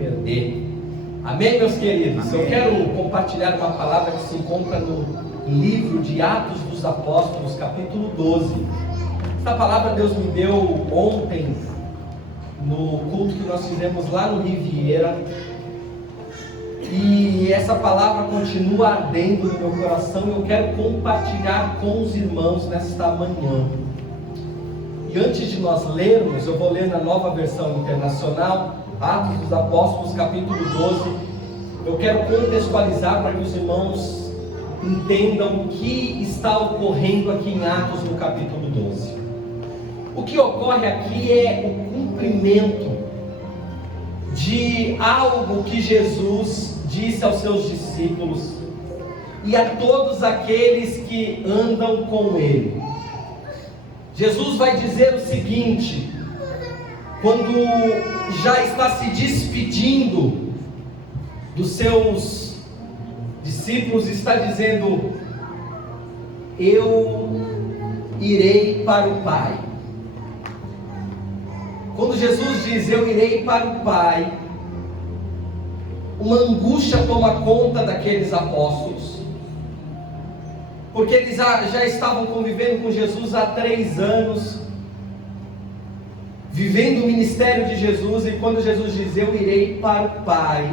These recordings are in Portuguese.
perder. Amém, meus queridos? Amém. Eu quero compartilhar uma palavra que se encontra no livro de Atos dos Apóstolos, capítulo 12. Essa palavra Deus me deu ontem, no culto que nós fizemos lá no Riviera. E essa palavra continua ardendo no meu coração e eu quero compartilhar com os irmãos nesta manhã. E antes de nós lermos, eu vou ler na Nova Versão Internacional, Atos dos Apóstolos, capítulo 12. Eu quero contextualizar para que os irmãos entendam o que está ocorrendo aqui em Atos no capítulo 12. O que ocorre aqui é o cumprimento de algo que Jesus disse aos seus discípulos e a todos aqueles que andam com ele. Jesus vai dizer o seguinte, quando já está se despedindo dos seus discípulos, está dizendo: eu irei para o Pai. Quando Jesus diz eu irei para o Pai, uma angústia toma conta daqueles apóstolos, porque eles já estavam convivendo com Jesus há 3 anos, vivendo o ministério de Jesus, e quando Jesus diz eu irei para o Pai,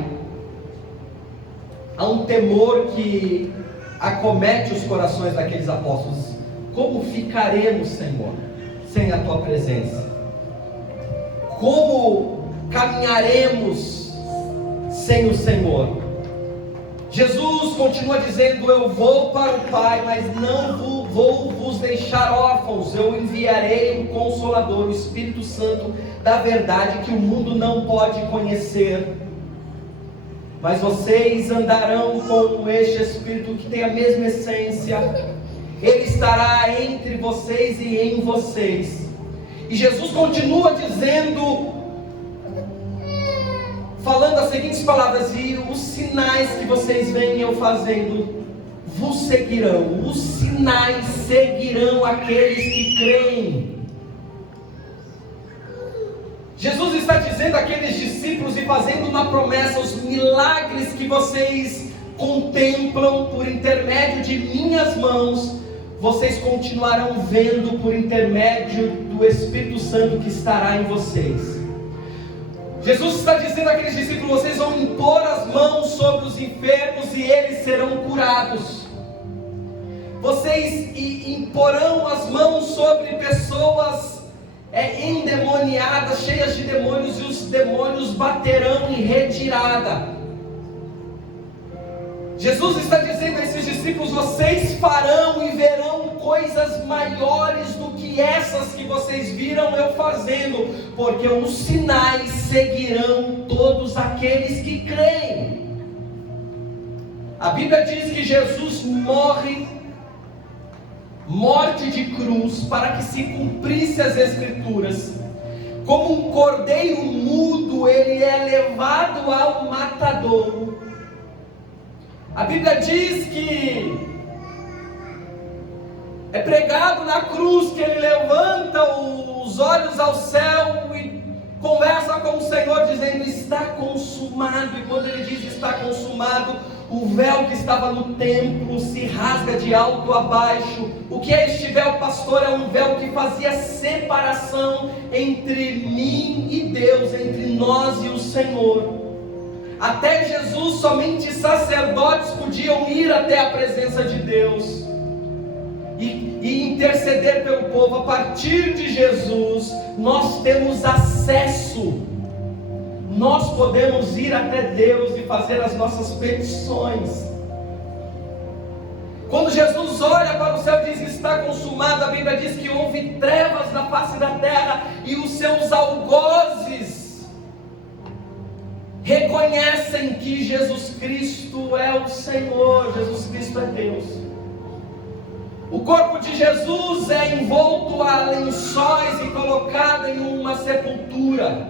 há um temor que acomete os corações daqueles apóstolos. Como ficaremos, Senhor, sem a Tua presença? Como caminharemos sem o Senhor? Jesus continua dizendo: eu vou para o Pai, mas não vou vos deixar órfãos. Eu enviarei o Consolador, o Espírito Santo da verdade, que o mundo não pode conhecer. Mas vocês andarão com este Espírito que tem a mesma essência. Ele estará entre vocês e em vocês. E Jesus continua dizendo, falando as seguintes palavras: e os sinais que vocês veem eu fazendo vos seguirão. Os sinais seguirão aqueles que creem. Jesus está dizendo àqueles discípulos e fazendo uma promessa: os milagres que vocês contemplam por intermédio de minhas mãos, vocês continuarão vendo por intermédio do Espírito Santo que estará em vocês. Jesus está dizendo àqueles discípulos: vocês vão impor as mãos sobre os enfermos e eles serão curados. Vocês imporão as mãos sobre pessoas endemoniadas, cheias de demônios, e os demônios baterão em retirada. Jesus está dizendo a esses discípulos: vocês farão e verão coisas maiores do que essas que vocês viram eu fazendo, porque os sinais seguirão todos aqueles que creem. A Bíblia diz que Jesus morre, morte de cruz, para que se cumprisse as Escrituras. Como um cordeiro mudo, ele é levado ao matadouro. A Bíblia diz que é pregado na cruz, que ele levanta os olhos ao céu e conversa com o Senhor dizendo: está consumado. E quando ele diz está consumado, o véu que estava no templo se rasga de alto a baixo. O que é este véu, pastor? É um véu que fazia separação entre mim e Deus, entre nós e o Senhor. Até Jesus, somente sacerdotes podiam ir até a presença de Deus e interceder pelo povo. A partir de Jesus, nós temos acesso. Nós podemos ir até Deus e fazer as nossas petições. Quando Jesus olha para o céu e diz está consumado, a Bíblia diz que houve trevas na face da terra e os seus algozes reconhecem que Jesus Cristo é o Senhor, Jesus Cristo é Deus. O corpo de Jesus é envolto a lençóis e colocado em uma sepultura,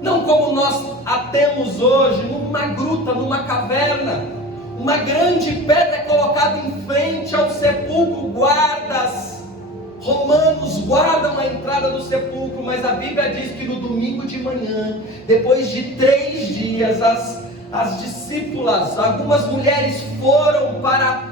não como nós a temos hoje, numa gruta, numa caverna. Uma grande pedra é colocada em frente ao sepulcro. Guardas romanos guardam a entrada retirada do sepulcro, mas a Bíblia diz que no domingo de manhã, depois de 3 dias, as discípulas, algumas mulheres foram para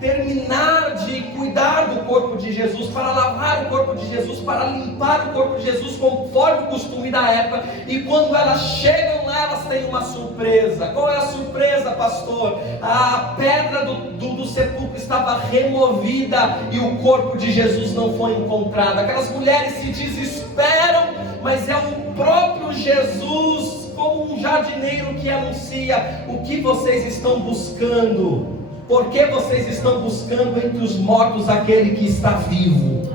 terminar de cuidar do corpo de Jesus, para lavar o corpo de Jesus, para limpar o corpo de Jesus, conforme o costume da época. E quando elas chegam lá, elas têm uma surpresa. Qual é a surpresa, pastor? A pedra do sepulcro estava removida e o corpo de Jesus não foi encontrado. Aquelas mulheres se desesperam, mas é o próprio Jesus, como um jardineiro, que anuncia: o que vocês estão buscando? Por que vocês estão buscando entre os mortos aquele que está vivo?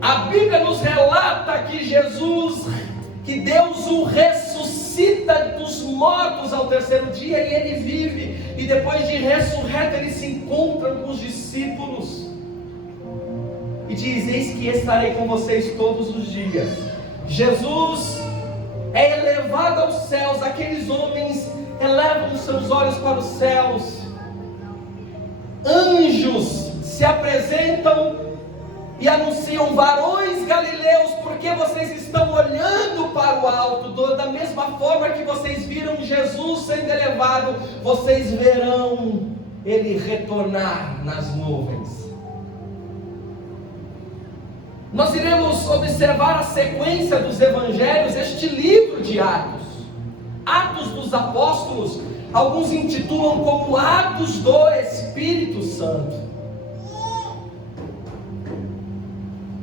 A Bíblia nos relata que Deus o ressuscita dos mortos ao 3º dia, e ele vive, e depois de ressurreto ele se encontra com os discípulos e diz: eis que estarei com vocês todos os dias. Jesus é elevado aos céus, aqueles homens elevam os seus olhos para os céus, anjos se apresentam e anunciam: varões galileus, por que vocês estão olhando para o alto? Da mesma forma que vocês viram Jesus sendo elevado, vocês verão ele retornar nas nuvens. Nós iremos observar a sequência dos evangelhos, este livro de Atos dos Apóstolos. Alguns intitulam como Atos do Espírito Santo.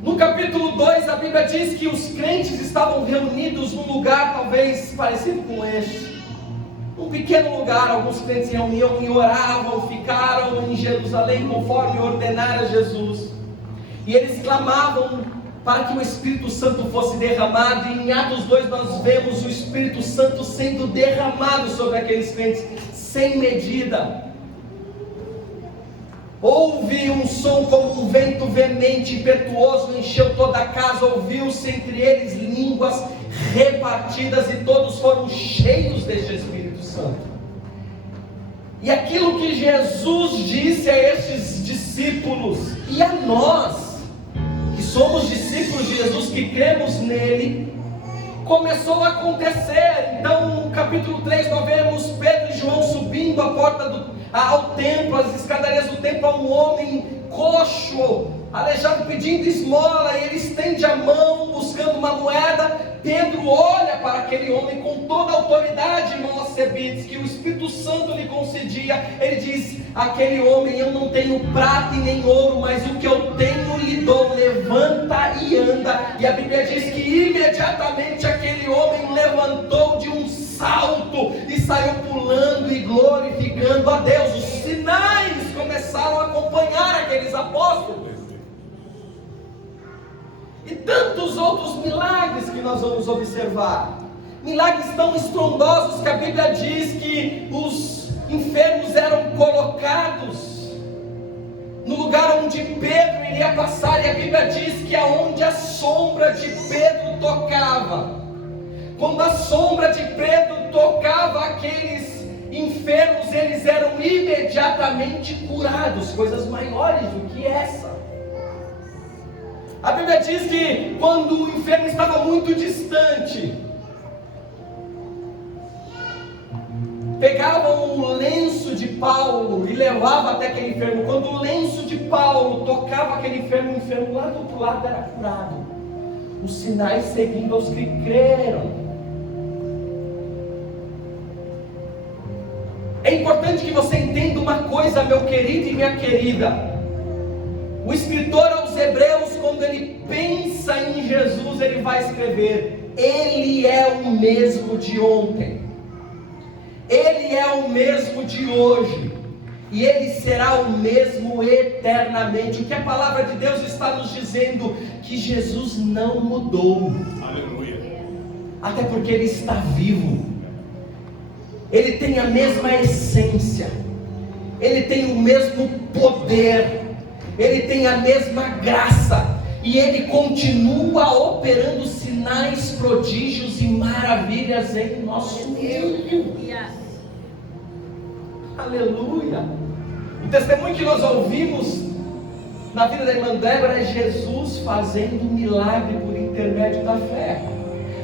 No capítulo 2, a Bíblia diz que os crentes estavam reunidos num lugar talvez parecido com este, um pequeno lugar. Alguns crentes reuniam e oravam, ficaram em Jerusalém conforme ordenara Jesus, e eles clamavam para que o Espírito Santo fosse derramado. E em Atos 2 nós vemos o Espírito Santo sendo derramado sobre aqueles crentes sem medida. Houve um som como um vento veemente, impetuoso, encheu toda a casa. Ouviu-se entre eles línguas repartidas, e todos foram cheios deste Espírito Santo. E aquilo que Jesus disse a estes discípulos e a nós, que somos discípulos de Jesus, que cremos nele, começou a acontecer. Então no capítulo 3 nós vemos Pedro e João subindo a porta ao templo, as escadarias do templo, a um homem coxo, aleijado, pedindo esmola, e ele estende a mão buscando uma moeda. Pedro olha para aquele homem com toda a autoridade, irmão Acebites, que o Espírito Santo lhe concedia. Ele diz: aquele homem, eu não tenho prata e nem ouro, mas o que eu tenho lhe dou, levanta e anda. E a Bíblia diz que imediatamente aquele homem levantou de um salto e saiu pulando e glorificando a Deus. Os sinais começaram a acompanhar aqueles apóstolos, e tantos outros milagres que nós vamos observar, milagres tão estrondosos que a Bíblia diz que os enfermos eram colocados no lugar onde Pedro iria passar, e a Bíblia diz que aonde a sombra de Pedro tocava, quando a sombra de Pedro tocava aqueles enfermos, eles eram imediatamente curados. Coisas maiores do que essa. A Bíblia diz que quando o enfermo estava muito distante, pegavam um lenço de Paulo e levavam até aquele enfermo. Quando o lenço de Paulo tocava aquele enfermo, o enfermo lá do outro lado era curado. Os sinais seguindo aos que creram. É importante que você entenda uma coisa, meu querido e minha querida. O escritor aos Hebreus, quando ele pensa em Jesus, ele vai escrever: ele é o mesmo de ontem, ele é o mesmo de hoje, e ele será o mesmo eternamente. O que a palavra de Deus está nos dizendo? Que Jesus não mudou. Aleluia. Até porque ele está vivo. Ele tem a mesma essência, ele tem o mesmo poder, ele tem a mesma graça, e ele continua operando sinais, prodígios e maravilhas em nosso meio. Aleluia. O testemunho que nós ouvimos na vida da irmã Débora é Jesus fazendo um milagre por intermédio da fé.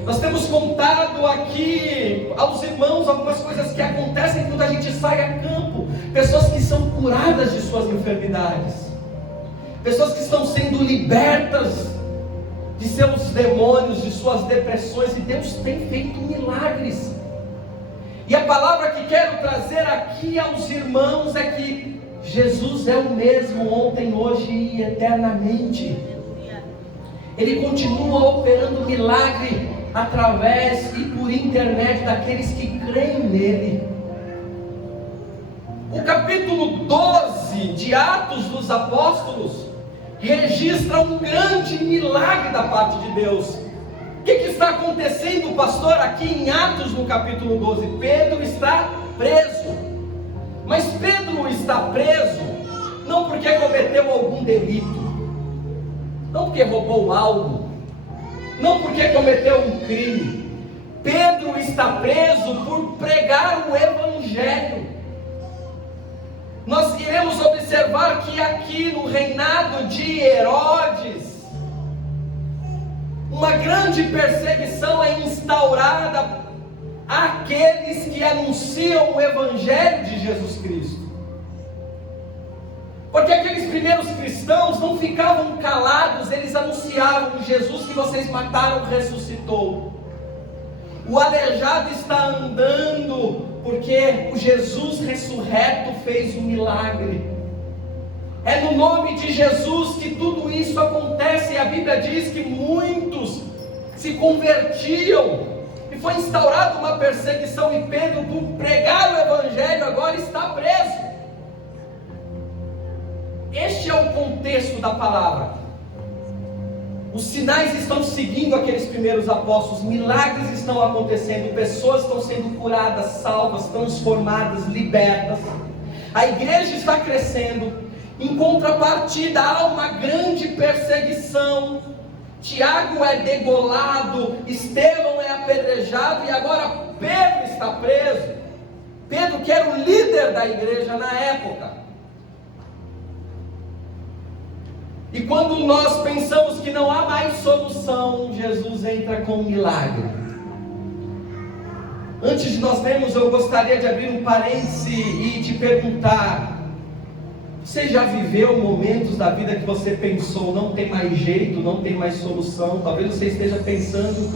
Nós temos contado aqui aos irmãos algumas coisas que acontecem quando a gente sai a campo. Pessoas que são curadas de suas enfermidades, pessoas que estão sendo libertas de seus demônios, de suas depressões, e Deus tem feito milagres. E a palavra que quero trazer aqui aos irmãos é que Jesus é o mesmo ontem, hoje e eternamente. Ele continua operando milagre através e por intermédio daqueles que creem nele. O capítulo 12 de Atos dos Apóstolos registra um grande milagre da parte de Deus. O que está acontecendo, pastor, aqui em Atos no capítulo 12? Pedro está preso. Mas Pedro está preso não porque cometeu algum delito, não porque roubou algo, não porque cometeu um crime. Pedro está preso por pregar o Evangelho. Nós iremos observar que aqui no reinado de Herodes, uma grande perseguição é instaurada àqueles que anunciam o Evangelho de Jesus Cristo. Porque aqueles primeiros cristãos não ficavam calados, eles anunciavam: Jesus que vocês mataram ressuscitou. O aleijado está andando, porque o Jesus ressurreto fez um milagre. É no nome de Jesus que tudo isso acontece, e a Bíblia diz que muitos se convertiam, e foi instaurada uma perseguição, e Pedro, por pregar o Evangelho, agora está preso. Este é o contexto da palavra. Os sinais estão seguindo aqueles primeiros apóstolos, milagres estão acontecendo, pessoas estão sendo curadas, salvas, transformadas, libertas. A igreja está crescendo. Em contrapartida, há uma grande perseguição. Tiago é degolado, Estevão é apedrejado, e agora Pedro está preso. Pedro, que era o líder da igreja na época. E quando nós pensamos que não há mais solução, Jesus entra com um milagre. Antes de nós vermos, eu gostaria de abrir um parêntese e te perguntar: você já viveu momentos da vida que você pensou, não tem mais jeito, não tem mais solução? Talvez você esteja pensando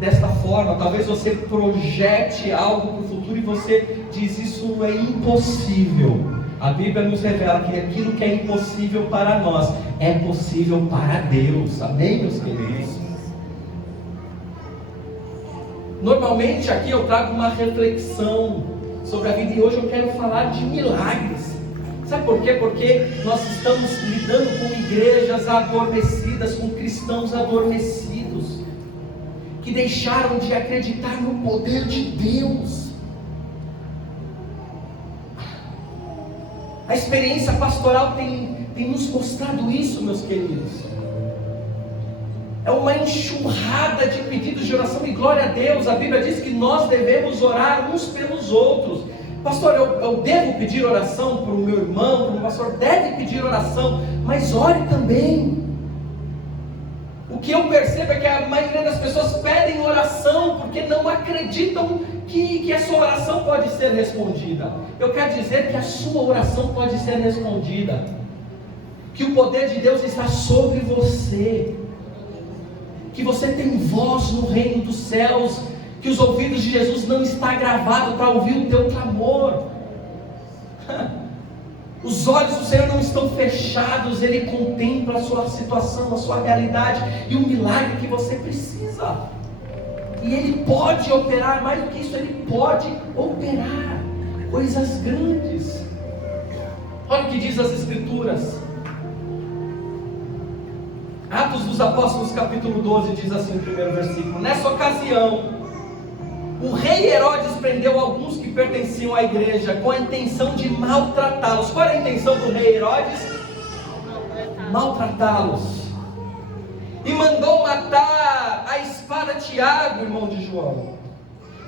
desta forma, talvez você projete algo para o futuro e você diz: isso é impossível. A Bíblia nos revela que aquilo que é impossível para nós é possível para Deus. Amém, meus queridos? Normalmente aqui eu trago uma reflexão sobre a vida, e hoje eu quero falar de milagres. Sabe por quê? Porque nós estamos lidando com igrejas adormecidas, com cristãos adormecidos, que deixaram de acreditar no poder de Deus. A experiência pastoral tem nos mostrado isso, meus queridos. É uma enxurrada de pedidos de oração, e glória a Deus. A Bíblia diz que nós devemos orar uns pelos outros. Pastor, eu devo pedir oração para o meu irmão, para o pastor deve pedir oração, mas ore também. O que eu percebo é que a maioria das pessoas pedem oração porque não acreditam que a sua oração pode ser respondida. Eu quero dizer que a sua oração pode ser respondida, que o poder de Deus está sobre você, que você tem voz no reino dos céus, que os ouvidos de Jesus não estão gravados para ouvir o teu clamor. Os olhos do Senhor não estão fechados, Ele contempla a sua situação, a sua realidade e o milagre que você precisa. E Ele pode operar, mais do que isso, Ele pode operar coisas grandes. Olha o que diz as Escrituras. Atos dos Apóstolos capítulo 12 diz assim no primeiro versículo: nessa ocasião, o rei Herodes prendeu alguns que pertenciam à igreja com a intenção de maltratá-los. Qual era a intenção do rei Herodes? Maltratá-los. E mandou matar a espada Tiago, irmão de João.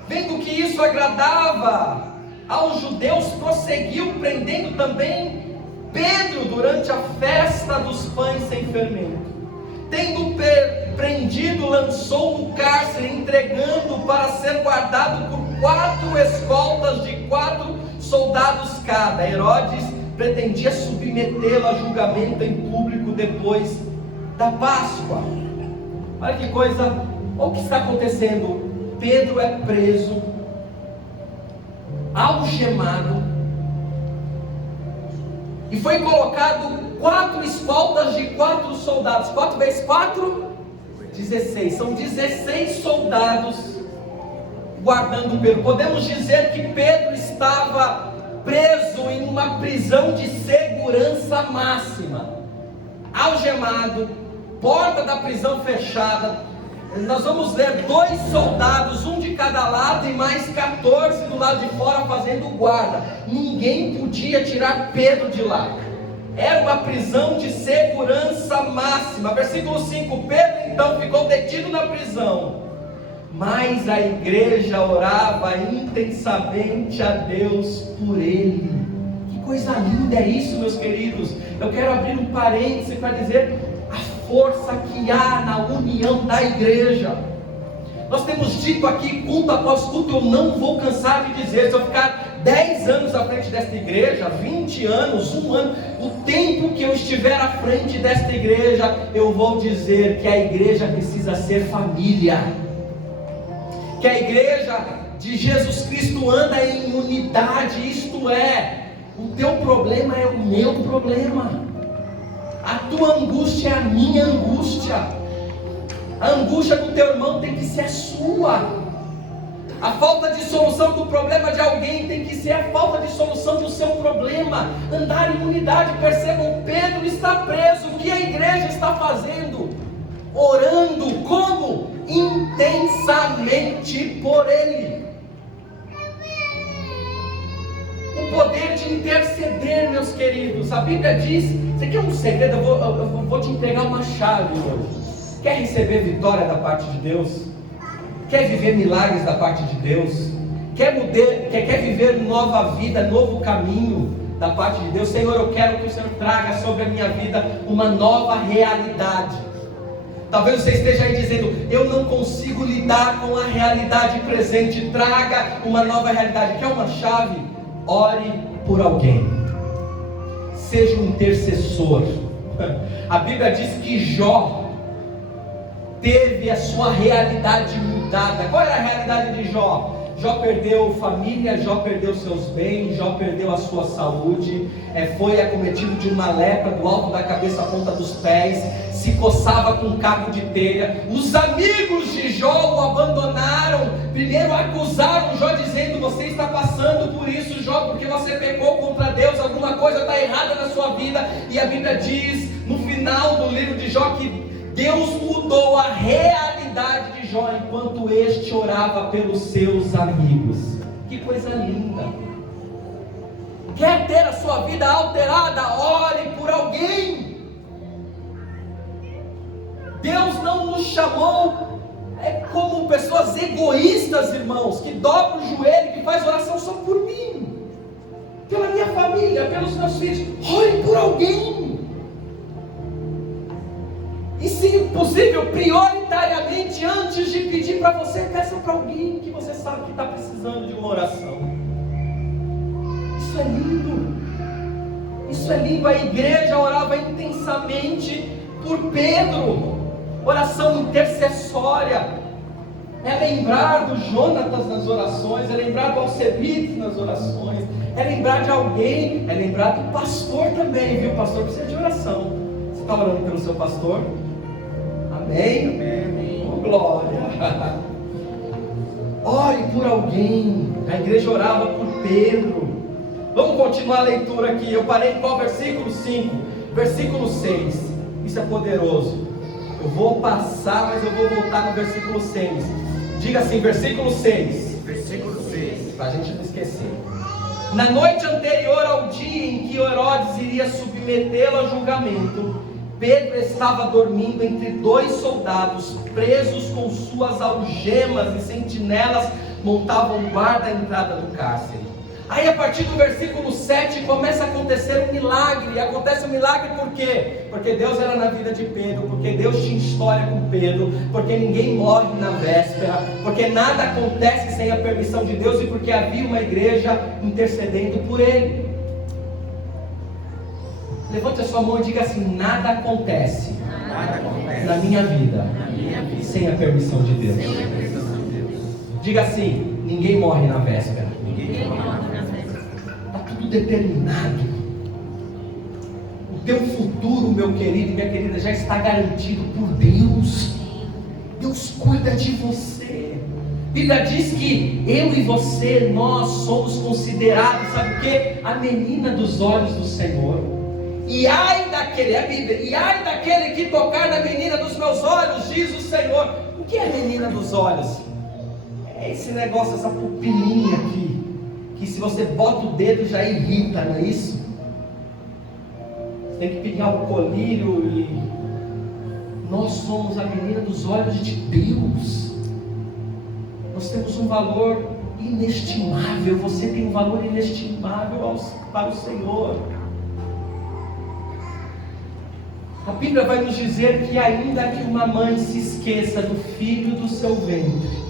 Vendo que isso agradava aos judeus, prosseguiu prendendo também Pedro, durante a festa dos pães sem fermento, tendo prendido, lançou no cárcere, entregando para ser guardado por 4 escoltas de 4 soldados cada. Herodes pretendia submetê-lo a julgamento em público depois da Páscoa. Olha que coisa, olha o que está acontecendo. Pedro é preso, algemado, e foi colocado 4 escoltas de 4 soldados. 4 vezes 4? 16. São 16 soldados guardando Pedro. Podemos dizer que Pedro estava preso em uma prisão de segurança máxima, algemado, porta da prisão fechada. Nós vamos ver 2 soldados, um de cada lado, e mais 14 do lado de fora fazendo guarda. Ninguém podia tirar Pedro de lá. Era uma prisão de segurança máxima. Versículo 5: Pedro então ficou detido na prisão, mas a igreja orava intensamente a Deus por ele. Que coisa linda é isso, meus queridos. Eu quero abrir um parêntese para dizer a força que há na união da igreja. Nós temos dito aqui, culto após culto, eu não vou cansar de dizer, se eu ficar 10 anos à frente desta igreja, 20 anos, 1 ano, o tempo que eu estiver à frente desta igreja, eu vou dizer que a igreja precisa ser família, que a igreja de Jesus Cristo anda em unidade, isto é, o teu problema é o meu problema, a tua angústia é a minha angústia, a angústia do teu irmão tem que ser a sua, a falta de solução do problema de alguém tem que ser a falta de solução do seu problema. Andar em unidade. Percebam, Pedro está preso, o que a igreja está fazendo? Orando, como? Intensamente por ele. O poder de interceder, meus queridos. A Bíblia diz, você quer um segredo? Eu vou te entregar uma chave hoje. Quer receber vitória da parte de Deus? Quer viver milagres da parte de Deus? Quer viver nova vida, novo caminho da parte de Deus? Senhor, eu quero que o Senhor traga sobre a minha vida uma nova realidade. Talvez você esteja aí dizendo, eu não consigo lidar com a realidade presente. Traga uma nova realidade. Quer uma chave? Ore por alguém. Seja um intercessor. A Bíblia diz que Jó teve a sua realidade mudada. Qual era a realidade de Jó? Jó perdeu família, Jó perdeu seus bens, Jó perdeu a sua saúde, foi acometido de uma lepra do alto da cabeça à ponta dos pés, se coçava com um caco de telha. Os amigos de Jó o abandonaram, primeiro acusaram Jó dizendo, você está passando por isso, Jó, porque você pecou contra Deus, alguma coisa está errada na sua vida. E a Bíblia diz, no final do livro de Jó, que Deus mudou a realidade de Jó enquanto este orava pelos seus amigos. Que coisa linda! Quer ter a sua vida alterada? Ore por alguém. Deus não nos chamou como pessoas egoístas, irmãos, que dobram o joelho e que faz oração só por mim, pela minha família, pelos meus filhos. Ore por alguém. E se possível, prioritariamente, antes de pedir para você, peça para alguém que você sabe que está precisando de uma oração. Isso é lindo. Isso é lindo. A igreja orava intensamente por Pedro. Oração intercessória. É lembrar do Jonatas nas orações, é lembrar do Alcebiades nas orações, é lembrar de alguém, é lembrar do pastor também, viu? O pastor precisa de oração. Você está orando pelo seu pastor? Amém? Amém. Oh, glória. Ore por alguém. A igreja orava por Pedro. Vamos continuar a leitura aqui. Eu parei em qual versículo? 5. Versículo 6. Isso é poderoso. Eu vou passar, mas eu vou voltar no versículo 6. Diga assim, versículo 6. Versículo 6. Para a gente não esquecer. Na noite anterior ao dia em que Herodes iria submetê-lo a julgamento, Pedro estava dormindo entre 2 soldados, presos com suas algemas, e sentinelas montavam guarda à entrada do cárcere. Aí a partir do versículo 7 começa a acontecer um milagre. E acontece um milagre por quê? Porque Deus era na vida de Pedro, porque Deus tinha história com Pedro, porque ninguém morre na véspera, porque nada acontece sem a permissão de Deus e porque havia uma igreja intercedendo por ele. Levante a sua mão e diga assim: nada acontece na minha vida sem a permissão de Deus. Diga assim: ninguém morre na véspera. Está tudo determinado. O teu futuro, meu querido e minha querida, já está garantido por Deus. Deus cuida de você. A Bíblia diz que eu e você, nós somos considerados, sabe o quê? A menina dos olhos do Senhor. E ai daquele, é a Bíblia, e ai daquele que tocar na menina dos meus olhos, diz o Senhor. O que é menina dos olhos? É esse negócio, essa pupilinha aqui, que se você bota o dedo já irrita, não é isso? Você tem que pegar o colírio e... Nós somos a menina dos olhos de Deus. Nós temos um valor inestimável. Você tem um valor inestimável para o Senhor. A Bíblia vai nos dizer que ainda que uma mãe se esqueça do filho do seu ventre,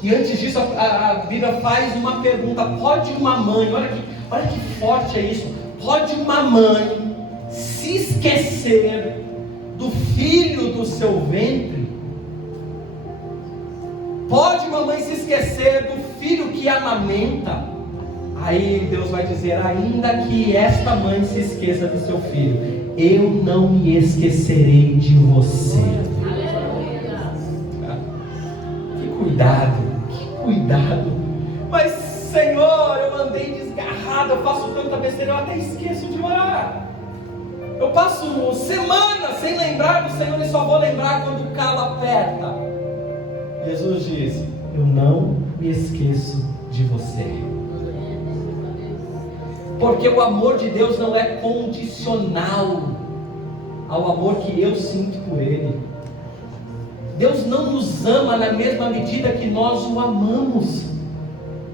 e antes disso a Bíblia faz uma pergunta: pode uma mãe, olha que forte é isso, pode uma mãe se esquecer do filho do seu ventre? Pode uma mãe se esquecer do filho que amamenta? Aí Deus vai dizer: ainda que esta mãe se esqueça do seu filho, eu não me esquecerei de você. Que cuidado. Mas Senhor, eu andei desgarrado, eu faço tanta besteira, eu até esqueço de orar. Eu passo semanas sem lembrar do Senhor e só vou lembrar quando o calo aperta. Jesus diz: eu não me esqueço de você. Porque o amor de Deus não é condicional ao amor que eu sinto por Ele. Deus não nos ama na mesma medida que nós o amamos,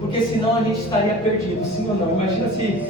porque senão a gente estaria perdido, sim ou não? Imagina se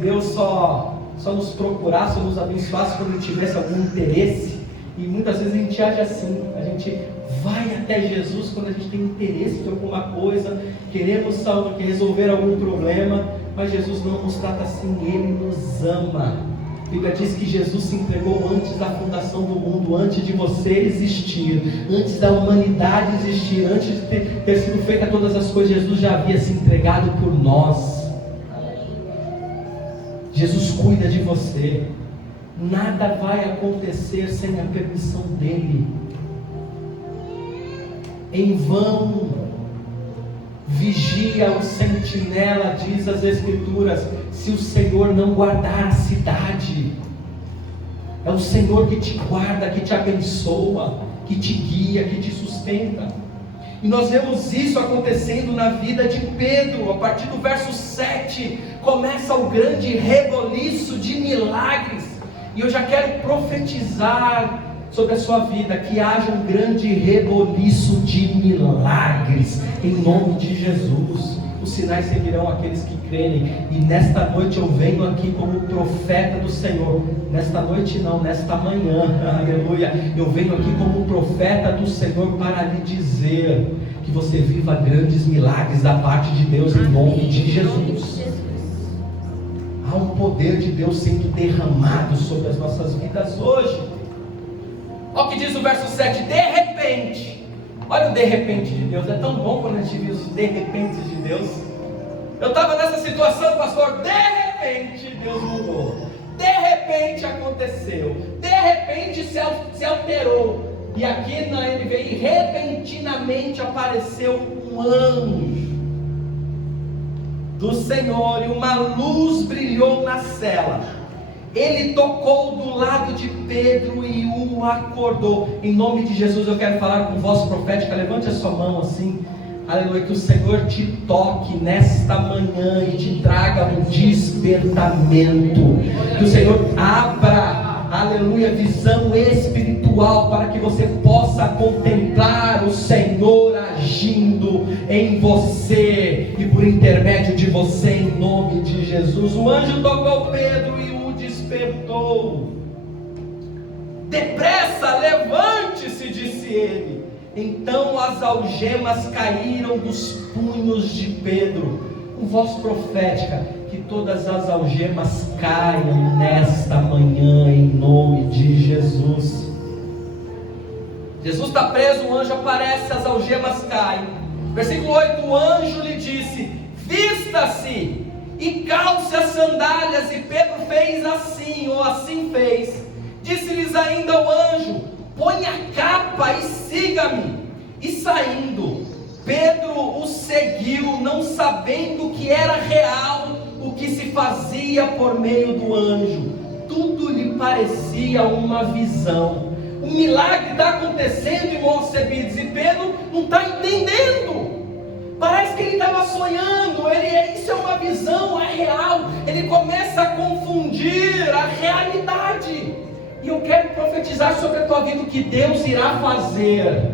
Deus só nos procurasse, ou nos abençoasse quando tivesse algum interesse. E muitas vezes a gente age assim, a gente vai até Jesus quando a gente tem interesse em alguma coisa, queremos resolver algum problema, mas Jesus não nos trata assim, Ele nos ama. A Bíblia diz que Jesus se entregou antes da fundação do mundo, antes de você existir, antes da humanidade existir, antes de ter sido feita todas as coisas. Jesus já havia se entregado por nós. Jesus cuida de você. Nada vai acontecer sem a permissão dEle. Em vão vigia o sentinela, diz as Escrituras, se o Senhor não guardar a cidade. É o Senhor que te guarda, que te abençoa, que te guia, que te sustenta. E nós vemos isso acontecendo na vida de Pedro. A partir do verso 7 começa o grande reboliço de milagres. E eu já quero profetizar sobre a sua vida que haja um grande reboliço de milagres em nome de Jesus. Os sinais seguirão aqueles que crerem. E nesta noite eu venho aqui como profeta do Senhor. Nesta noite não, nesta manhã, aleluia. Eu venho aqui como profeta do Senhor para lhe dizer que você viva grandes milagres da parte de Deus em nome de Jesus. Há um poder de Deus sendo derramado sobre as nossas vidas hoje. Olha o que diz o verso 7, de repente. Olha o de repente de Deus, é tão bom quando a gente viu os de repente de Deus. Eu estava nessa situação, pastor, de repente Deus mudou. De repente aconteceu. De repente se alterou. E aqui na NVI, repentinamente apareceu um anjo do Senhor e uma luz brilhou na cela. Ele tocou do lado de Pedro e o acordou. Em nome de Jesus eu quero falar com voz profética. Levante a sua mão assim. Aleluia, que o Senhor te toque nesta manhã e te traga um despertamento. Que o Senhor abra, aleluia, visão espiritual para que você possa contemplar o Senhor agindo em você. E por por intermédio de você, em nome de Jesus. O anjo tocou Pedro e o despertou. Depressa, levante-se, disse ele. Então as algemas caíram dos punhos de Pedro. Com voz profética, que todas as algemas caiam nesta manhã, em nome de Jesus. Jesus está preso, o anjo aparece, as algemas caem. Versículo 8, o anjo lhe disse: vista-se e calce as sandálias. E Pedro fez assim, ou assim fez. Disse-lhes ainda o anjo: põe a capa e siga-me. E saindo, Pedro o seguiu, não sabendo que era real o que se fazia por meio do anjo. Tudo lhe parecia uma visão. Um milagre está acontecendo, irmãos recebidos, e Pedro não está entendendo. Parece que ele estava sonhando, isso é uma visão, é real. Ele começa a confundir a realidade. E eu quero profetizar sobre a tua vida o que Deus irá fazer.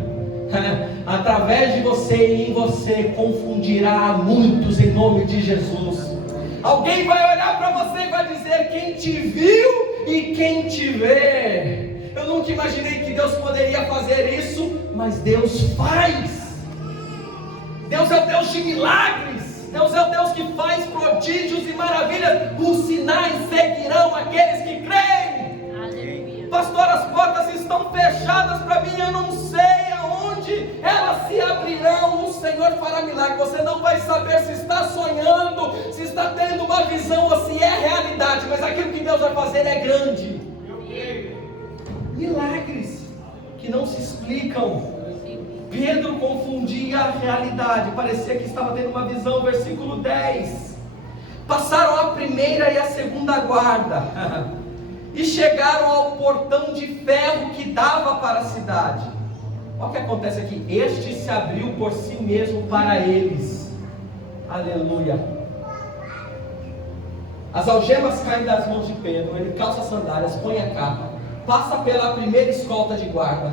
Através de você e em você, confundirá muitos em nome de Jesus. Alguém vai olhar para você e vai dizer: quem te viu e quem te vê. Eu nunca imaginei que Deus poderia fazer isso, mas Deus faz. Deus é o Deus de milagres. Deus é o Deus que faz prodígios e maravilhas. Os sinais seguirão aqueles que creem. Aleluia. Pastor, as portas estão fechadas para mim, eu não sei aonde elas se abrirão. O Senhor fará milagre. Você não vai saber se está sonhando, se está tendo uma visão ou se é realidade, mas aquilo que Deus vai fazer é grande. Milagres que não se explicam. Pedro confundia a realidade, parecia que estava tendo uma visão. Versículo 10: passaram a primeira e a segunda guarda e chegaram ao portão de ferro que dava para a cidade. Olha o que acontece aqui: este se abriu por si mesmo para eles. Aleluia. As algemas caem das mãos de Pedro, ele calça as sandálias, põe a capa, passa pela primeira escolta de guarda,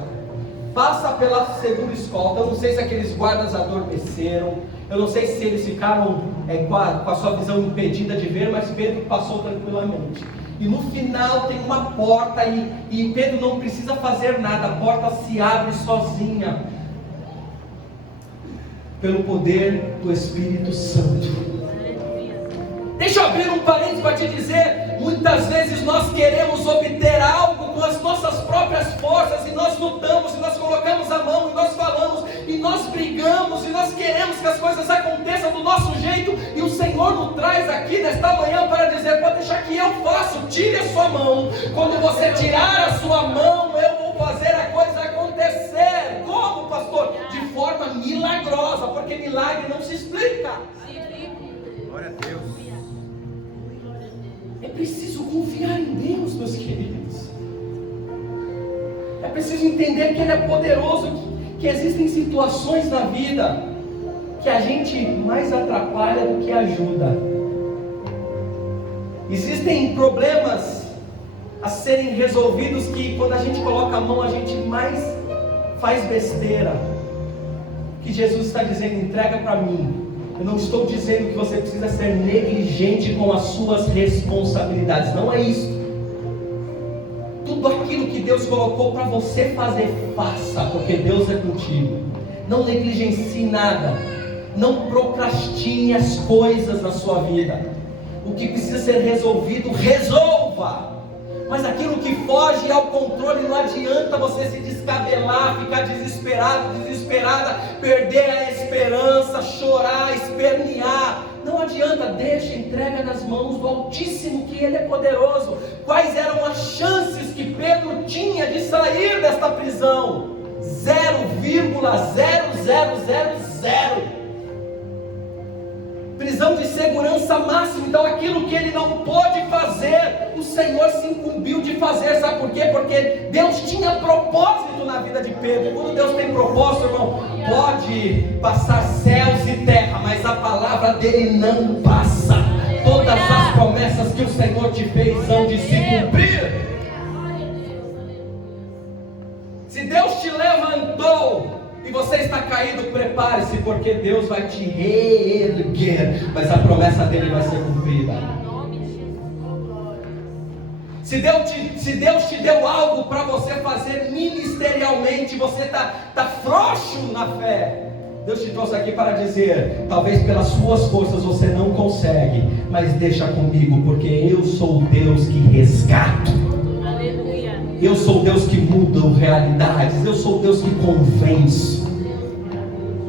passa pela segunda escolta. Eu não sei se aqueles guardas adormeceram, eu não sei se eles ficaram com a sua visão impedida de ver, mas Pedro passou tranquilamente. E no final tem uma porta e Pedro não precisa fazer nada, a porta se abre sozinha, pelo poder do Espírito Santo. Deixa eu abrir um parênteses para te dizer: muitas vezes nós queremos obter algo com as nossas próprias forças, e nós lutamos, e nós colocamos a mão, e nós falamos, e nós brigamos, e nós queremos que as coisas aconteçam do nosso jeito, e o Senhor nos traz aqui nesta manhã para dizer: pode deixar que eu faço, tire a sua mão. Quando você tirar a sua mão, eu vou fazer a coisa acontecer. Como, pastor? De forma milagrosa, porque milagre não se explica. Glória a Deus. É preciso confiar em Deus, meus queridos. É preciso entender que Ele é poderoso, que existem situações na vida que a gente mais atrapalha do que ajuda. Existem problemas a serem resolvidos que quando a gente coloca a mão a gente mais faz besteira. Que Jesus está dizendo: entrega para mim. Eu não estou dizendo que você precisa ser negligente com as suas responsabilidades, não é isso. Tudo aquilo que Deus colocou para você fazer, faça, porque Deus é contigo. Não negligencie nada, não procrastine as coisas na sua vida. O que precisa ser resolvido, resolva. Mas aquilo que foge ao controle, não adianta você se descabelar, ficar desesperado, desesperada, perder a esperança, chorar, espernear. Não adianta, deixa, entrega nas mãos do Altíssimo, que Ele é poderoso. Quais eram as chances que Pedro tinha de sair desta prisão? 0,0000. Prisão de segurança máxima. Então aquilo que ele não pôde fazer, o Senhor se incumbiu de fazer. Sabe por quê? Porque Deus tinha propósito na vida de Pedro. E quando Deus tem propósito, irmão, pode passar céus e terra, mas a palavra dele não passa. Todas as promessas que o Senhor te fez hão de se cumprir. Se Deus te levantou, e você está caído, prepare-se, porque Deus vai te reerguer, mas a promessa dele vai ser cumprida. Se Deus te deu algo para você fazer ministerialmente, você está frouxo na fé, Deus te trouxe aqui para dizer: talvez pelas suas forças você não consegue, mas deixa comigo, porque eu sou o Deus que resgato. Aleluia. Eu sou o Deus que muda realidades, eu sou o Deus que convence.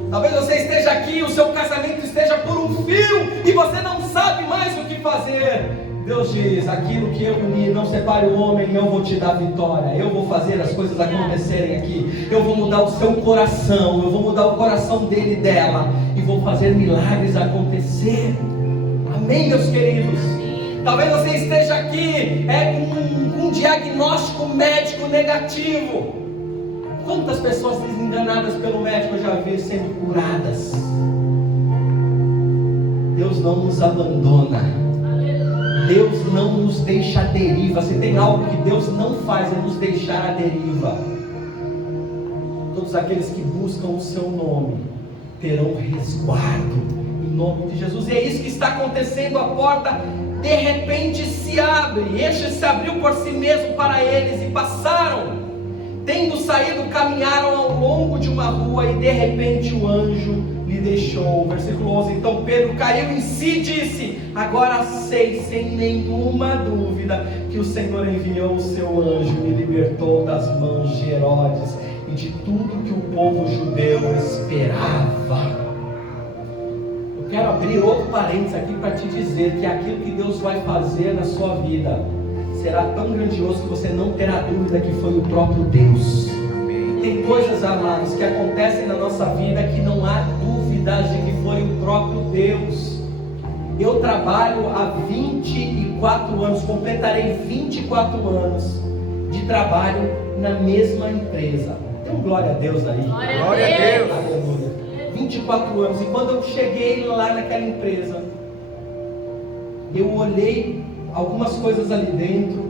Talvez você esteja aqui, o seu casamento esteja por um fio e você não sabe mais o que fazer. Deus diz: aquilo que eu uni, não separe o homem, eu vou te dar vitória. Eu vou fazer as coisas acontecerem aqui. Eu vou mudar o seu coração, eu vou mudar o coração dele e dela, e vou fazer milagres acontecer. Amém, meus queridos? Talvez você esteja aqui com um diagnóstico médico negativo. Quantas pessoas desenganadas pelo médico eu já vi sendo curadas? Deus não nos abandona. Deus não nos deixa à deriva. Se tem algo que Deus não faz, é nos deixar à deriva. Todos aqueles que buscam o seu nome terão resguardo em nome de Jesus. E é isso que está acontecendo. A porta de repente se abre. Este se abriu por si mesmo para eles, e passaram. Tendo saído, caminharam ao longo de uma rua, e de repente o anjo lhe deixou. Versículo 11: então Pedro caiu em si e disse: agora sei sem nenhuma dúvida que o Senhor enviou o seu anjo e me libertou das mãos de Herodes e de tudo que o povo judeu esperava. Eu quero abrir outro parênteses aqui para te dizer que aquilo que Deus vai fazer na sua vida será tão grandioso que você não terá dúvida que foi o próprio Deus. Tem coisas, amados, que acontecem na nossa vida que não há dúvidas de que foi o próprio Deus. Eu trabalho há 24 anos, completarei 24 anos de trabalho na mesma empresa. Dê glória a Deus aí. Glória a Deus. Aleluia. 24 anos, e quando eu cheguei lá naquela empresa, eu olhei algumas coisas ali dentro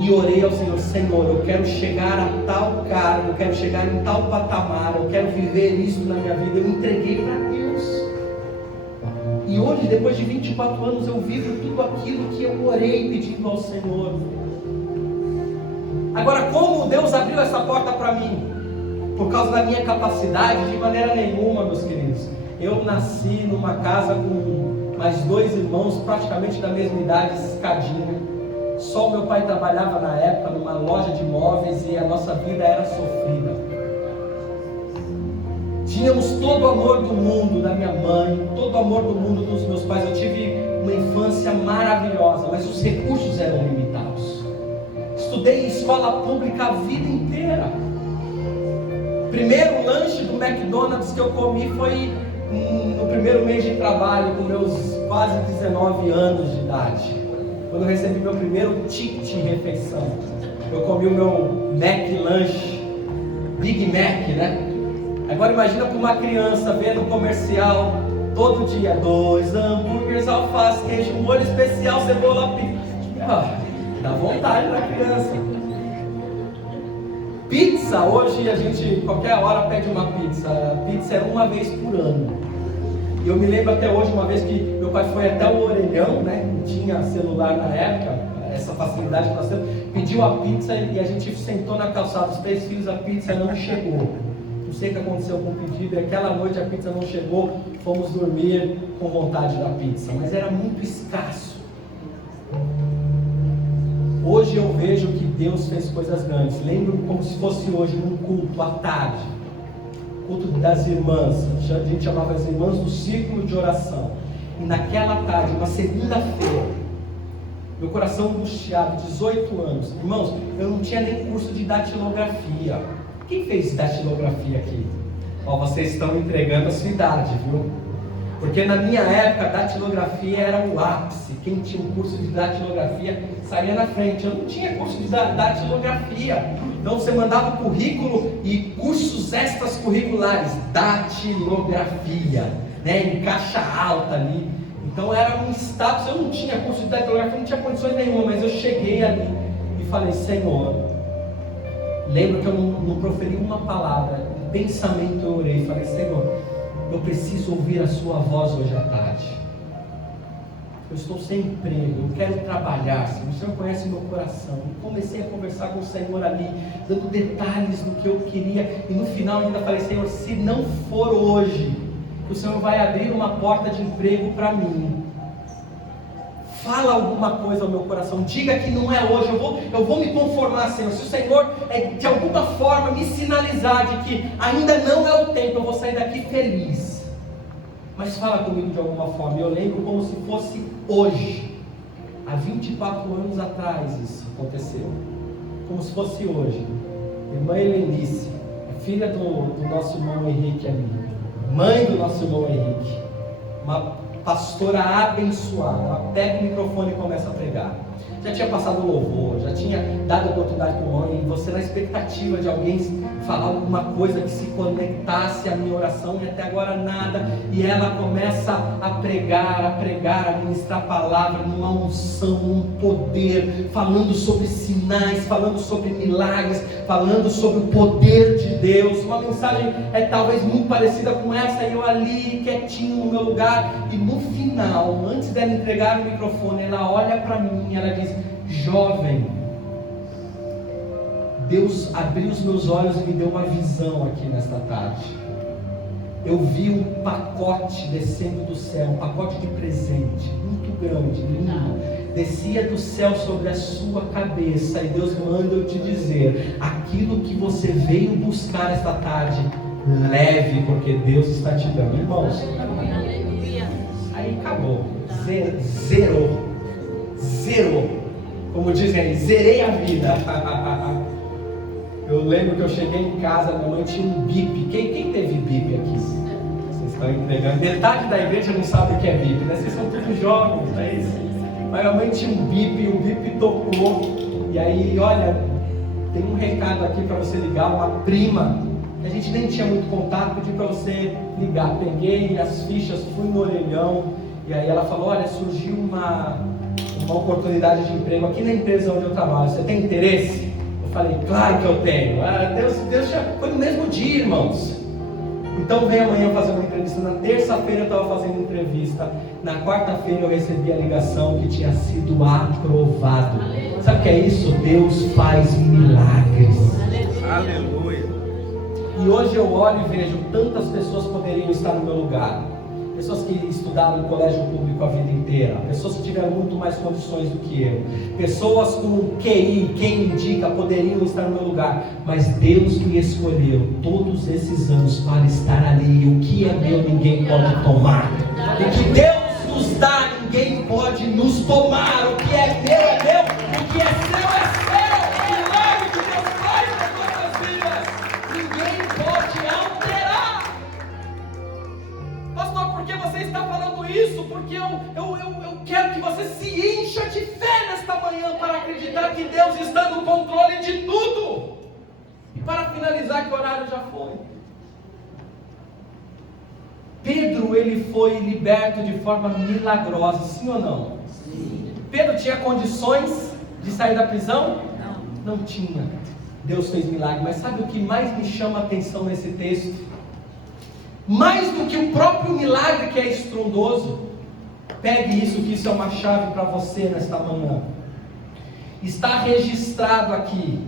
e orei ao Senhor: Senhor, eu quero chegar a tal cargo, eu quero chegar em tal patamar, eu quero viver isso na minha vida. Eu entreguei para Deus, e hoje, depois de 24 anos, eu vivo tudo aquilo que eu orei pedindo ao Senhor. Agora, como Deus abriu essa porta para mim? Por causa da minha capacidade? De maneira nenhuma, meus queridos. Eu nasci numa casa com mais 2 irmãos, praticamente da mesma idade, escadinha. Só o meu pai trabalhava na época numa loja de móveis, e a nossa vida era sofrida. Tínhamos todo o amor do mundo da minha mãe, todo o amor do mundo dos meus pais. Eu tive uma infância maravilhosa, mas os recursos eram limitados. Estudei em escola pública a vida inteira. Primeiro lanche do McDonald's que eu comi foi no primeiro mês de trabalho, com meus quase 19 anos de idade, quando eu recebi meu primeiro ticket de refeição. Eu comi o meu McLanche, Big Mac, né? Agora imagina para uma criança vendo um comercial todo dia: 2 hambúrgueres, alface, queijo, molho especial, cebola, pizza. Dá vontade da criança. Pizza, hoje a gente, qualquer hora, pede uma pizza. Pizza era uma vez por ano. E eu me lembro até hoje, uma vez que meu pai foi até o Orelhão, né? Não tinha celular na época, essa facilidade que nós temos. Pediu a pizza e a gente sentou na calçada, os 3 filhos, a pizza não chegou. Não sei o que aconteceu com o pedido, e aquela noite a pizza não chegou, fomos dormir com vontade da pizza, mas era muito escasso. Hoje eu vejo que Deus fez coisas grandes. Lembro como se fosse hoje, num culto à tarde, culto das irmãs, a gente chamava as irmãs do círculo de oração, e naquela tarde, uma segunda-feira, meu coração angustiado, 18 anos, irmãos, eu não tinha nem curso de datilografia. Quem fez datilografia aqui? Ó, vocês estão entregando a sua idade, viu? Porque na minha época, datilografia era o ápice. Quem tinha um curso de datilografia saía na frente. Eu não tinha curso de datilografia. Então você mandava currículo e cursos extracurriculares, datilografia, né, em caixa alta ali. Então era um status. Eu não tinha curso de datilografia, não tinha condições nenhuma, mas eu cheguei ali e falei: Senhor, Lembro que eu não proferi uma palavra, em pensamento eu orei, falei: Senhor, eu preciso ouvir a sua voz hoje à tarde. Eu estou sem emprego, eu quero trabalhar, Senhor, o Senhor conhece meu coração. E comecei a conversar com o Senhor ali, dando detalhes do que eu queria, e no final ainda falei: Senhor, se não for hoje, o Senhor vai abrir uma porta de emprego para mim. Fala alguma coisa ao meu coração, diga que não é hoje, eu vou me conformar, Senhor. Se o Senhor de alguma forma me sinalizar de que ainda não é o tempo, eu vou sair daqui feliz. Mas fala comigo de alguma forma. Eu lembro como se fosse hoje, há 24 anos atrás isso aconteceu, como se fosse hoje. Irmã Helenice, filha do nosso irmão Henrique ali, mãe do nosso irmão Henrique, uma pastora abençoada. Ela pega o microfone e começa a pregar. Já tinha passado o louvor, já tinha dado oportunidade para o homem, e você na expectativa de alguém falar alguma coisa que se conectasse à minha oração, e até agora nada. E ela começa a pregar, a ministrar a palavra numa unção, num poder, falando sobre sinais, falando sobre milagres, falando sobre o poder de Deus. Uma mensagem talvez muito parecida com essa, e eu ali quietinho no meu lugar, e no final, antes dela entregar o microfone, ela olha para mim e ela diz: jovem, Deus abriu os meus olhos e me deu uma visão aqui nesta tarde. Eu vi um pacote descendo do céu, um pacote de presente muito grande, lindo, descia do céu sobre a sua cabeça, e Deus manda eu te dizer: aquilo que você veio buscar esta tarde, leve, porque Deus está te dando. Irmãos, aí acabou, zerou, como dizem aí, zerei a vida. Eu lembro que eu cheguei em casa, minha mãe tinha um bip. Quem teve bip aqui? Vocês estão entregando. Metade da igreja não sabe o que é bip, né? Vocês são todos jovens, não é isso? Mas minha mãe tinha um bip, e o bip tocou. E aí, olha, tem um recado aqui para você ligar. Uma prima, que a gente nem tinha muito contato, pediu para você ligar. Peguei as fichas, fui no orelhão, e aí ela falou: olha, surgiu uma oportunidade de emprego aqui na empresa onde eu trabalho, você tem interesse? Eu falei: claro que eu tenho. Deus já foi no mesmo dia, irmãos. Então vem amanhã fazer uma entrevista. Na terça-feira eu estava fazendo entrevista, na quarta-feira eu recebi a ligação que tinha sido aprovado. Sabe o que é isso? Deus faz milagres. Aleluia. E hoje eu olho e vejo tantas pessoas poderiam estar no meu lugar. Pessoas que estudaram em colégio público a vida inteira, pessoas que tiveram muito mais condições do que eu, pessoas com QI, quem indica, poderiam estar no meu lugar, mas Deus me escolheu todos esses anos para estar ali. O que é meu ninguém pode tomar, o que Deus nos dá ninguém pode nos tomar. O que é meu é meu, o que é seu é seu. O milagre que Deus faz nas nossas vidas, ninguém pode alterar. Pastor, por que você está falando isso? Porque eu quero que você se encha de fé nesta manhã para acreditar que Deus está no controle de tudo. E para finalizar, que o horário já foi, Pedro, ele foi liberto de forma milagrosa, sim ou não? Sim. Pedro tinha condições de sair da prisão? Não tinha. Deus fez milagre. Mas sabe o que mais me chama a atenção nesse texto? Mais do que o próprio milagre, que é estrondoso, pegue isso, que isso é uma chave para você nesta manhã. Está registrado aqui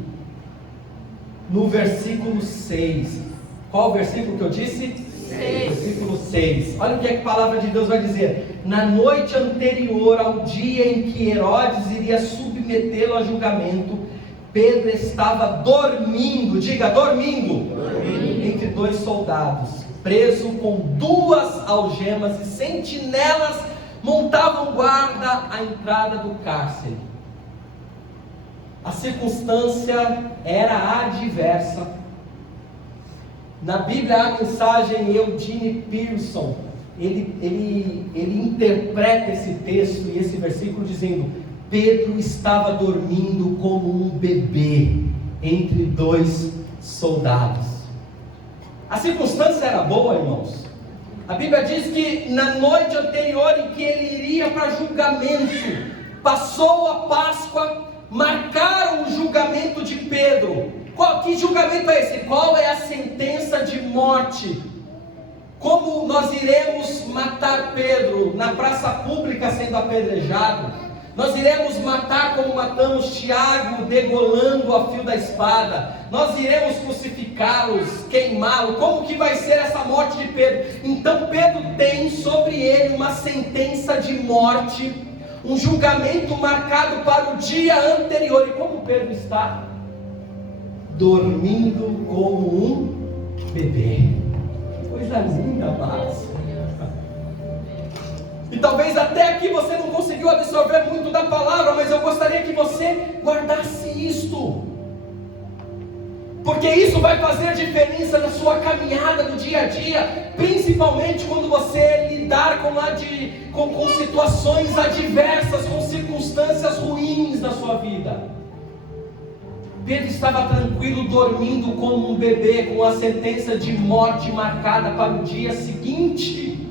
no versículo 6. Qual o versículo que eu disse? 6. Versículo 6. Olha o que a palavra de Deus vai dizer: na noite anterior ao dia em que Herodes iria submetê-lo a julgamento, Pedro estava dormindo, diga dormindo, entre dois soldados, preso com 2 algemas, e sentinelas montavam guarda à entrada do cárcere. A circunstância era adversa. Na Bíblia, a mensagem Eugene Pearson, ele interpreta esse texto e esse versículo dizendo: Pedro estava dormindo como um bebê entre 2 soldados. A circunstância era boa, irmãos. A Bíblia diz que na noite anterior em que ele iria para julgamento, passou a Páscoa, marcaram o julgamento de Pedro. Que julgamento é esse? Qual é a sentença de morte? Como nós iremos matar Pedro na praça pública sendo apedrejado? Nós iremos matar como matamos Tiago, degolando a fio da espada? Nós iremos crucificá-los, queimá-lo? Como que vai ser essa morte de Pedro? Então Pedro tem sobre ele uma sentença de morte, um julgamento marcado para o dia anterior. E como Pedro está? Dormindo como um bebê. Coisa linda, amados. E talvez até aqui você não conseguiu absorver muito da palavra, mas eu gostaria que você guardasse isto, porque isso vai fazer diferença na sua caminhada do dia a dia, principalmente quando você lidar com situações adversas, com circunstâncias ruins na sua vida. Pedro estava tranquilo, dormindo como um bebê, com a sentença de morte marcada para o dia seguinte.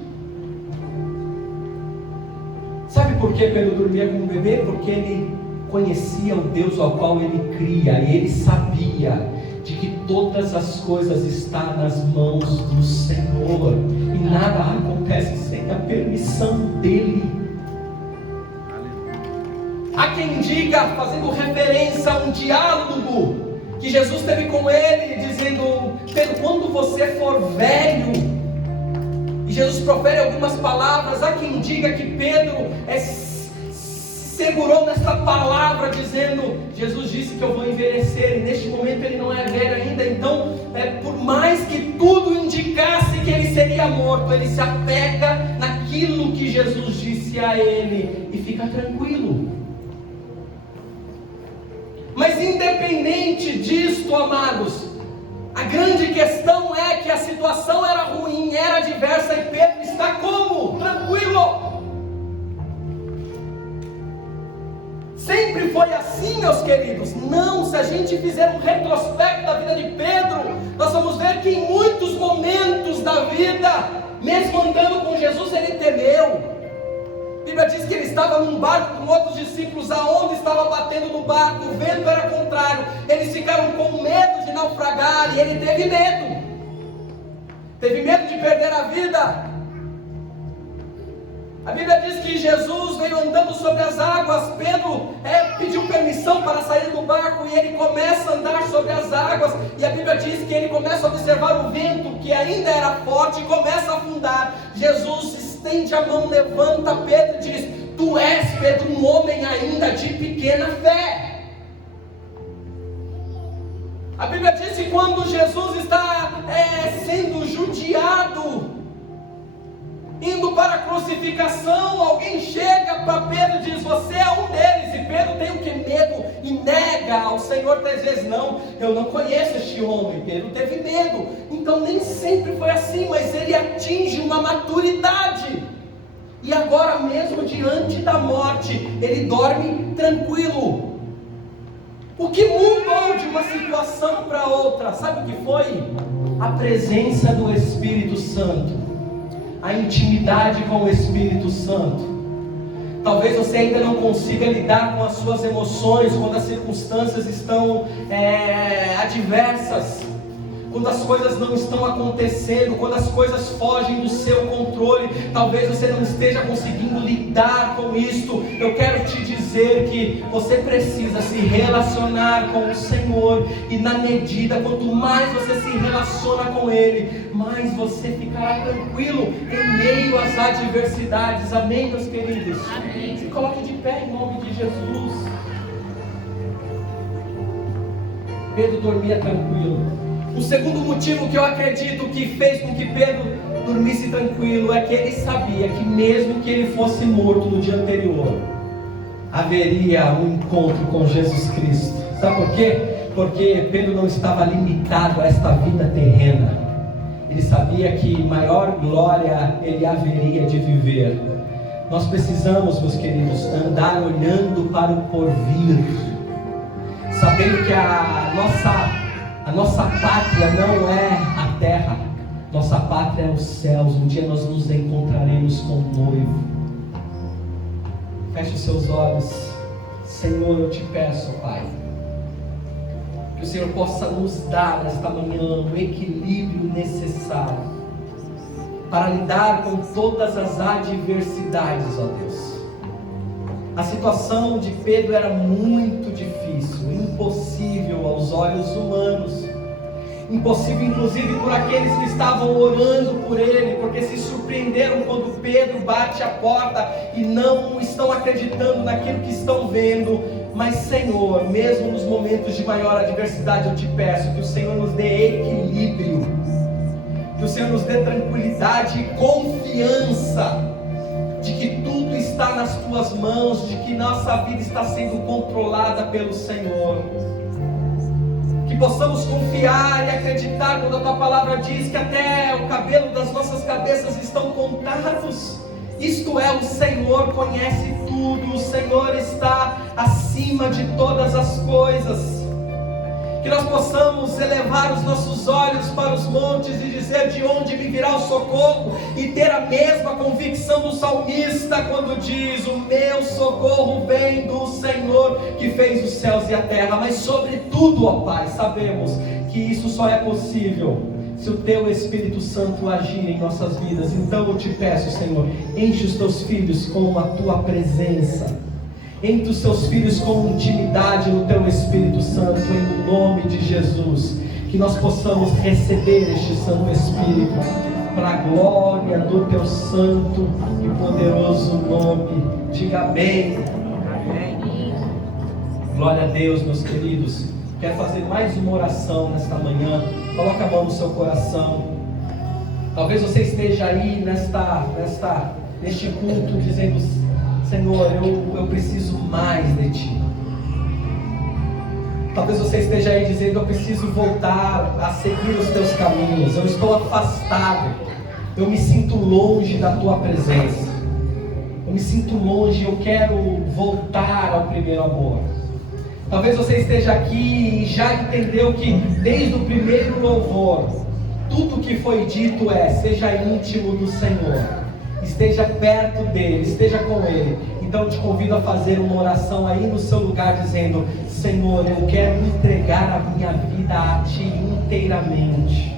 Sabe por que Pedro dormia como um bebê? Porque ele conhecia o Deus ao qual ele cria, e ele sabia de que todas as coisas estão nas mãos do Senhor, e nada acontece sem a permissão dele. Há quem diga, fazendo referência a um diálogo que Jesus teve com ele, dizendo: Pedro, quando você for velho, e Jesus profere algumas palavras. Há quem diga que Pedro segurou nessa palavra, dizendo: Jesus disse que eu vou envelhecer, e neste momento ele não é velho ainda. Então, por mais que tudo indicasse que ele seria morto, ele se apega naquilo que Jesus disse a ele, e fica tranquilo. Mas independente disto, amados, a grande questão é que a situação era ruim, era adversa, e Pedro está como? Tranquilo. Sempre foi assim, meus queridos? Não. Se a gente fizer um retrospecto da vida de Pedro, nós vamos ver que em muitos momentos da vida, mesmo andando com Jesus, ele temeu. A Bíblia diz que ele estava num barco com outros discípulos, a onda estava batendo no barco, o vento era contrário, eles ficaram com medo de naufragar, e ele teve medo de perder a vida. A Bíblia diz que Jesus veio andando sobre as águas. Pedro pediu permissão para sair do barco, e ele começa a andar sobre as águas, e a Bíblia diz que ele começa a observar o vento, que ainda era forte, e começa a afundar. Jesus estende a mão, levanta Pedro e diz: Tu és, Pedro, um homem ainda de pequena fé. A Bíblia diz que quando Jesus está sendo judiado, indo para a crucificação, alguém chega para Pedro e diz: Você é um deles. E Pedro tem o que? Medo, e nega ao Senhor 3 vezes: Não, eu não conheço este homem. Pedro teve medo. Então nem sempre foi assim, mas ele atinge uma maturidade, e agora mesmo diante da morte, ele dorme tranquilo. O que mudou de uma situação para outra? Sabe o que foi? A presença do Espírito Santo, a intimidade com o Espírito Santo. Talvez você ainda não consiga lidar com as suas emoções quando as circunstâncias estão adversas, quando as coisas não estão acontecendo, quando as coisas fogem do seu controle. Talvez você não esteja conseguindo lidar com isto. Eu quero te dizer que você precisa se relacionar com o Senhor, e na medida, quanto mais você se relaciona com Ele, mais você ficará tranquilo em meio às adversidades. Amém, meus queridos? Amém. Se coloque de pé em nome de Jesus. Pedro dormia tranquilo. O segundo motivo que eu acredito que fez com que Pedro dormisse tranquilo é que ele sabia que mesmo que ele fosse morto no dia anterior, haveria um encontro com Jesus Cristo. Sabe por quê? Porque Pedro não estava limitado a esta vida terrena. Ele sabia que maior glória ele haveria de viver. Nós precisamos, meus queridos, andar olhando para o porvir, sabendo que a nossa pátria não é a terra, nossa pátria é os céus. Um dia nós nos encontraremos com o noivo. Feche os seus olhos. Senhor, eu te peço, Pai, Que o Senhor possa nos dar nesta manhã o equilíbrio necessário para lidar com todas as adversidades, ó Deus. A situação de Pedro era muito difícil, impossível aos olhos humanos, impossível inclusive por aqueles que estavam orando por ele, porque se surpreenderam quando Pedro bate a porta e não estão acreditando naquilo que estão vendo. Mas Senhor, mesmo nos momentos de maior adversidade, eu te peço que o Senhor nos dê equilíbrio, que o Senhor nos dê tranquilidade e confiança de que tudo está nas tuas mãos, de que nossa vida está sendo controlada pelo Senhor. Que possamos confiar e acreditar quando a tua palavra diz que até o cabelo das nossas cabeças estão contados. Isto é, o Senhor conhece tudo, o Senhor está acima de todas as coisas. Que nós possamos elevar os nossos olhos para os montes e dizer: de onde me virá o socorro? E ter a mesma convicção do salmista quando diz: o meu socorro vem do Senhor que fez os céus e a terra. Mas sobretudo, ó Pai, sabemos que isso só é possível se o Teu Espírito Santo agir em nossas vidas. Então eu te peço, Senhor, enche os Teus filhos com a Tua presença. Entre os Teus filhos com intimidade no Teu Espírito Santo, em nome de Jesus. Que nós possamos receber este Santo Espírito para a glória do Teu santo e poderoso nome. Diga amém. Amém. Glória a Deus, meus queridos. Quero fazer mais uma oração nesta manhã. Coloca a mão no seu coração. Talvez você esteja aí neste culto dizendo: Senhor, eu preciso mais de Ti. Talvez você esteja aí dizendo: eu preciso voltar a seguir os Teus caminhos. Eu estou afastado. Eu me sinto longe da Tua presença. Eu me sinto longe. Eu quero voltar ao primeiro amor. Talvez você esteja aqui e já entendeu que desde o primeiro louvor, tudo que foi dito é: seja íntimo do Senhor, esteja perto dele, esteja com ele. Então eu te convido a fazer uma oração aí no seu lugar, dizendo: Senhor, eu quero entregar a minha vida a Ti inteiramente.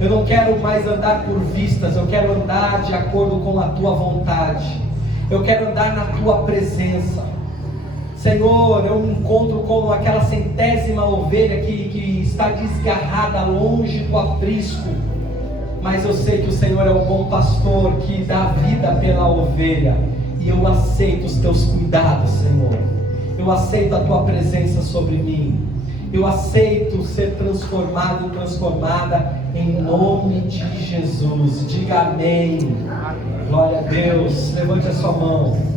Eu não quero mais andar por vistas, eu quero andar de acordo com a Tua vontade. Eu quero andar na Tua presença. Senhor, eu me encontro como aquela centésima ovelha que está desgarrada longe do aprisco. Mas eu sei que o Senhor é o bom pastor que dá vida pela ovelha. E eu aceito os Teus cuidados, Senhor. Eu aceito a Tua presença sobre mim. Eu aceito ser transformado e transformada em nome de Jesus. Diga amém. Glória a Deus. Levante a sua mão.